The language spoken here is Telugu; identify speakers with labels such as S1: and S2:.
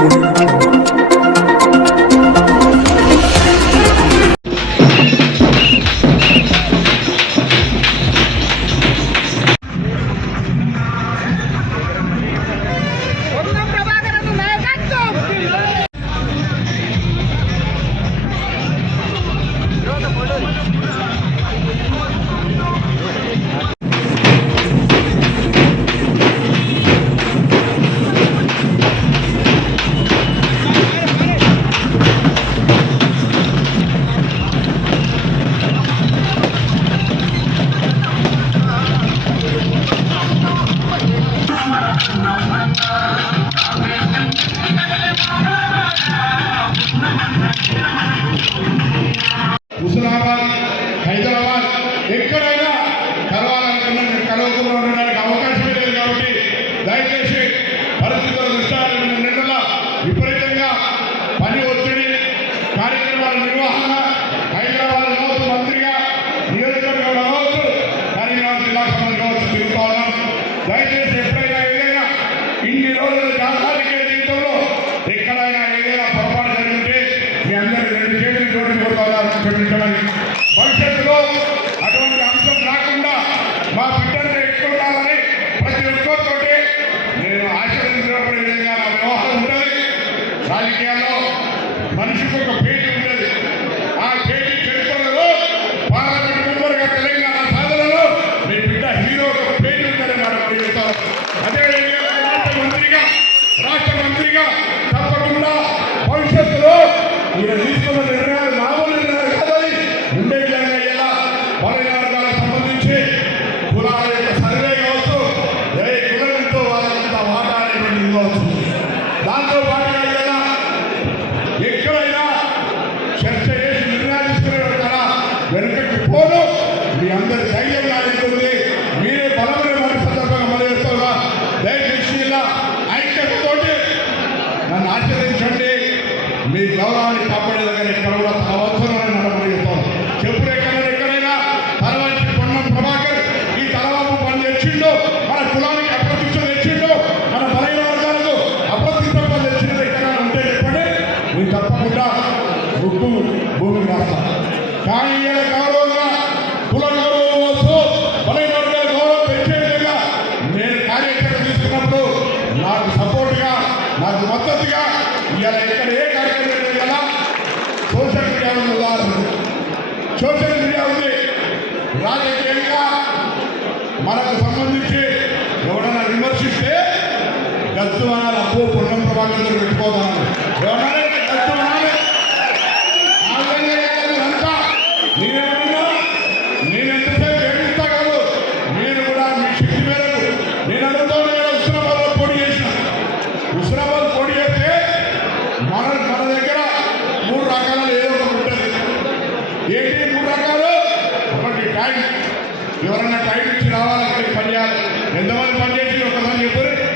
S1: Thank you. దయచేసి పరిస్థితుల దృష్ట్యా నిన్న విపరీతంగా పని ఒత్తిడి కార్యక్రమాల నిర్వహణ హైదరాబాద్ కావచ్చు మంత్రిగా నియోజకవర్గంలో కావచ్చు కరీంనగర్ జిల్లా సంబంధం కావచ్చు తిరుగుతా ఉన్నాం దయచేసి ఎప్పుడైనా ఏదైనా ఇన్ని రోజుల రాజకీయ జీవితంలో ఎక్కడైనా ఏదైనా పొరపాటు జరిగితే మీ అందరి రెండు చేతులు జోడి కోరుకోవాలని భవిష్యత్తులో రాజకీయాల్లో మనిషికి ఒక పేజీ ఉండేది. ఆ పేజీ చరిత్రలో పార్లమెంట్ మెంబర్గా తెలంగాణ సాధనలో మీ బిడ్డ హీరోగా ఒక పేజీ ఉందని మనం చెప్తాం అదే రాష్ట్ర మంత్రిగా రాష్ట్ర మంత్రిగా తప్పకుండా భవిష్యత్తులో ఈయన మీ గౌరవాన్ని కానీ ఎక్కడ కూడా తన అవసరమని నడమని చెప్తాను చెప్పుడు ఎక్కడైనా ఎక్కడైనా తలవంచి పొన్నం ప్రభాకర్ ఈ తలవాపు పని మన కులానికి అప్రతిష్ట తెచ్చిండు మన బలైన వర్గాలకు అప్రతిష్ట పని తెచ్చిండు ఎక్కడ ఉంటే చెప్పండి? నేను తప్పకుండా రుక్కు భూమికి రాస్తాను కానీ గౌరవంగా కుల బలైన వర్గాల గౌరవం పెంచే విధంగా నేను తీసుకున్నప్పుడు నాకు సపోర్ట్గా నాకు మద్దతుగా ఇవాళ ఇక్కడ ఏ కార్యక్రమం చేయాలా సోషల్ సోషల్ మీడియా ఉంది. రాజకీయంగా మనకు సంబంధించి ఎవరైనా విమర్శిస్తే గత్తు అనాలి అప్పు పుణ్యం ప్రభావితం పెట్టుకోదాను ఎవరైనా నేను కూడా మీ శక్తి మేరకు నేను నేను పోటీ చేసిన. టైం ఎవరన్నా టైం ఇచ్చి రావాలి పని చేయాలి. ఎంతమంది పని చేసి ఒకసారి చెప్పారు.